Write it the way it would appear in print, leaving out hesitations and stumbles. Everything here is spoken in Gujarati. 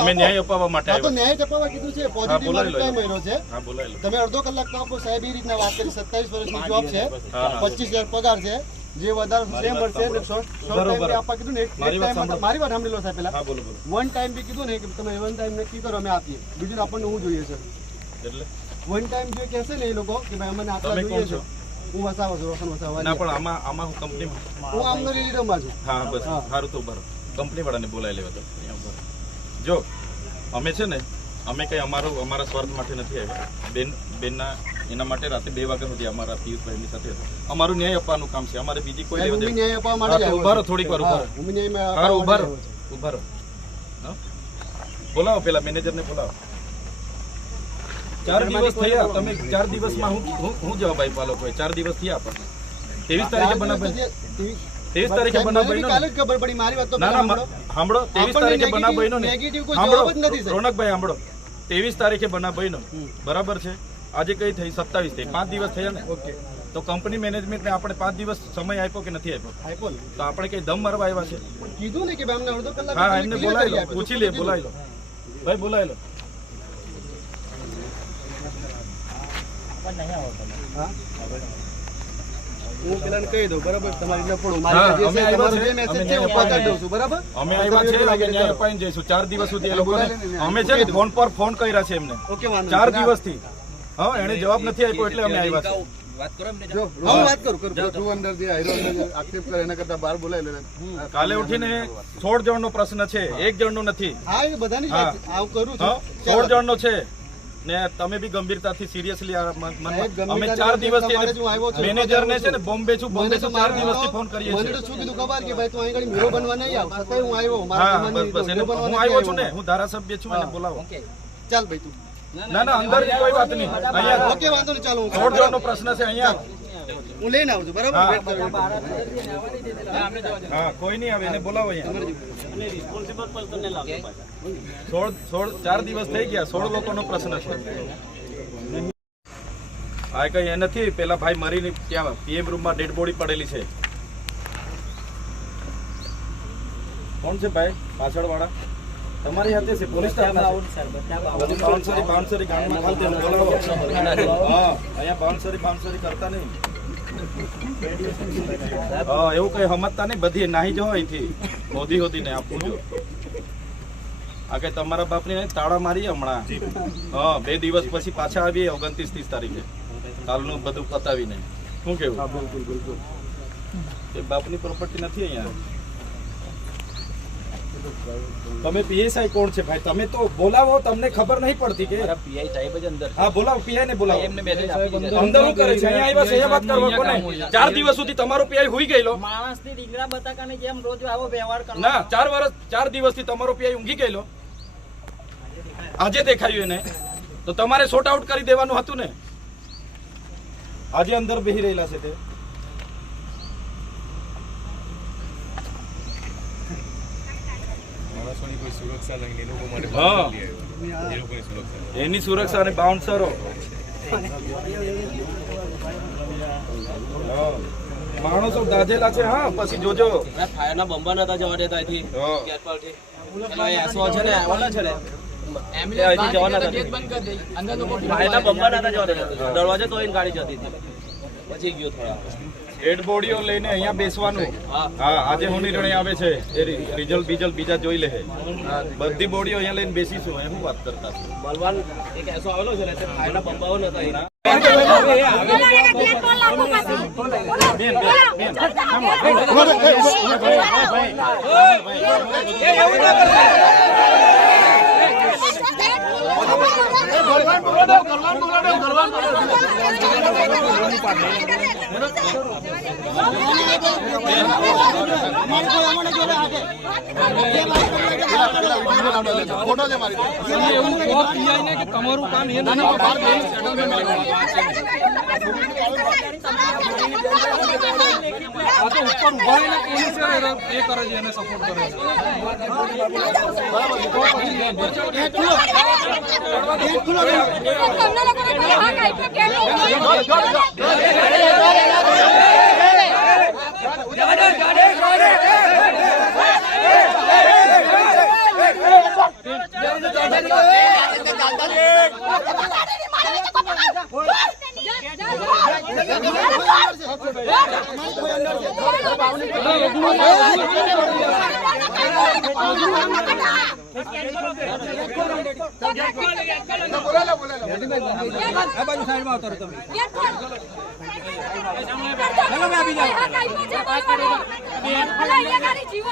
અમે ન્યાય અપાવવા માટે તો ન્યાય અપાવવા કીધું છે. પોઝિટિવ ટાઈમ મળ્યો છે. તમે અડધો કલાક તો આપો. સાહેબ એ રીતના વાત કરી. 27 વર્ષની જોબ છે, 25,000 પગાર છે. જે વધારે સેમ મળશે શોર્ટ ટાઈમ આપવા કીધું ને. મારી વાત સાંભળી લો સાહેબ. પેલા વન ટાઈમ બી કીધું ને કે તમે વન ટાઈમ નક્કી કરો, અમે આપીએ. બીજું આપણને શું જોઈએ છે? એટલે વન ટાઈમ જે કહેશે ને એ લોકો કે ભાઈ અમને આટલા જોઈએ છે. હું વસાવો છું, રોશન વસાવા. ના, પણ આમાં હું કંપનીમાં હું આમનો લીડરમાં છું. હા બસ સારું. તો બરાબર કંપની વાળાને બોલાવી લેવા તો. જો અમે છે ને, અમે કઈ અમારા સ્વાર્થ માટે નથી આવ્યા. બેનના એના માટે રાતે 2 વાગ્યા સુધી અમારા પિયુષભાઈની સાથે અમારું ન્યાય આપવાનું કામ છે. અમારે બીજી કોઈ ન્યાય આપવા માટે ઉભા રહો, થોડીક વાર ઉભા રહો. બોલાવો, પેલા મેનેજરને બોલાવો. 4 દિવસ થયા. તમે 4 દિવસમાં હું જવાબ આપ્યા લોકોએ? 4 દિવસ થયા આપણને. 23 તારીખે બનાવ 23 તારીખે બનાવ બન્યો. કાલે જ ખબર પડી. મારી વાત તો ના સાંભળો. 23 તારીખે બનાવ બન્યો ને. રોનકભાઈ સાંભળો. 23 તારીખે બનાવ બન્યો, બરાબર છે. આજે કઈ થઈ? 27 થઈ. 5 દિવસ થયા ને. ઓકે, તો કંપની મેનેજમેન્ટને આપણે 5 દિવસ સમય આપ્યો કે નથી આપ્યો? તો આપણે કઈ દમ મારવા આવ્યા છે? કીધું ને કે ભાઈ અમને અડધો કલાક. હા, એમને બોલાવી લો, પૂછી લે. બોલાવી લો ભાઈ, બોલાવી લો. હું પેલાને કહી દઉં, બરાબર? તમારી ન પડો. અમે આવ્યા છે ન્યાય અપાઈને જઈશું. 4 દિવસ સુધી એ લોકોને અમે છે ને ફોન પર ફોન કર્યા છે એમને 4 દિવસથી. હા, એને જવાબ નથી આપ્યો એટલે અમે આવ્યા છે. કાલે ઉઠીને 16 જણનો પ્રશ્ન છે, 1 જણનો નથી. 16 જણનો છે ને. તમે બી ગંભીરતાથી સિરિયસલી અમે 4 દિવસથી મેનેજર ને છે ને બોમ્બે છું 4 દિવસથી ફોન કરીએ છીએ. શું કીધું ખબર કે ભાઈ તું અહીં હીરો બનવા નહીં આવ. છતાંય હું આવ્યો. હું આવ્યો છું ને, હું ધારાસભ્ય છું, એને બોલાવો. ચાલ ભાઈ તું. ના અંદર કોઈ વાત નહીં. અહીંયા ઓકે, વાંધો નહીં. ચાલો, 16 જણનો પ્રશ્ન છે. અહીંયા હું લઈને આવું છું, બરાબર? હા, કોઈ નહીં આવે, એને બોલાવો અહીંયા. 4 દિવસ થઈ ગયા. 16 લોકોનો પ્રશ્ન છે. આ કઈ એ નથી. પેલા ભાઈ મરીને ત્યાં પીએમ રૂમમાં ડેડ બોડી પડેલી છે. કોણ છે ભાઈ પાછળ વાળા? તમારી હાથે છે? પોલીસ સ્ટાફના બાઉન્સરી ગામમાં ખાલી બોલાવો. હા, અહીંયા બાઉન્સરી કરતા નહીં. હા, એવું કઈ સમજતા નહીં. બધી નાહી જવો અહીંથી. હોદી ને આપવું જો. આ કઈ તમારા બાપની નહીં. તાળા મારીએ હમણાં. હા, 2 દિવસ પછી પાછા આવીએ 29-30 તારીખે. કાલનું બધું પતાવીને. શું કેવું? એ બાપની પ્રોપર્ટી નથી અહીંયા. તમે પીએસઆઈ કોણ છે ભાઈ? તમે તો બોલાવો. તમને ખબર નહીં પડતી કે પીઆઈ સાહેબ જ અંદર? હા, બોલાવો. પીઆઈ ને બોલાવો. એમને મેસેજ આપી દીધો. અંદર શું કરે છે? અહીંયા આવ્યા છે એ વાત કરવા કોને? 4 દિવસ સુધી તમારો પીઆઈ હુઈ ગયેલો. માણસની ડીંગરા બતાકાની જેમ રોજ આવો વ્યવહાર કરો. ના, 4 દિવસથી તમારો પીઆઈ ઊંઘી ગયેલો. આજે દેખાયું એને તો તમારે શોર્ટ આઉટ કરી દેવાનું હતું ને. આજે અંદર બેહી રહેલા છે તે. એની સુરક્ષા અને બાઉન્સરો માણસો દાજેલા છે. હા, પછી જોજો. ફાયરના બંબા નતા જવા દેતા અહીંથી. દરવાજે તો ગાડી જતી હતી. પછી ગયો થોડા ડેડ બોડીઓ લઈને અહીંયા બેસવાનું. હા, આજે હું નિર્ણય આવે છે એ રિઝલ્ટ બીજા જોઈ લે. બધી બોડીઓ અહીંયા લઈને બેસીશું. એમ વાત કરતા બલવાન એક એસો આવેલો છે ને, ફાયરના બંબાઓ નતા. ફોટો છે મારી. એવું કે તમારું કામ એ કરે છે, એને સપોર્ટ કરે છે. જીવો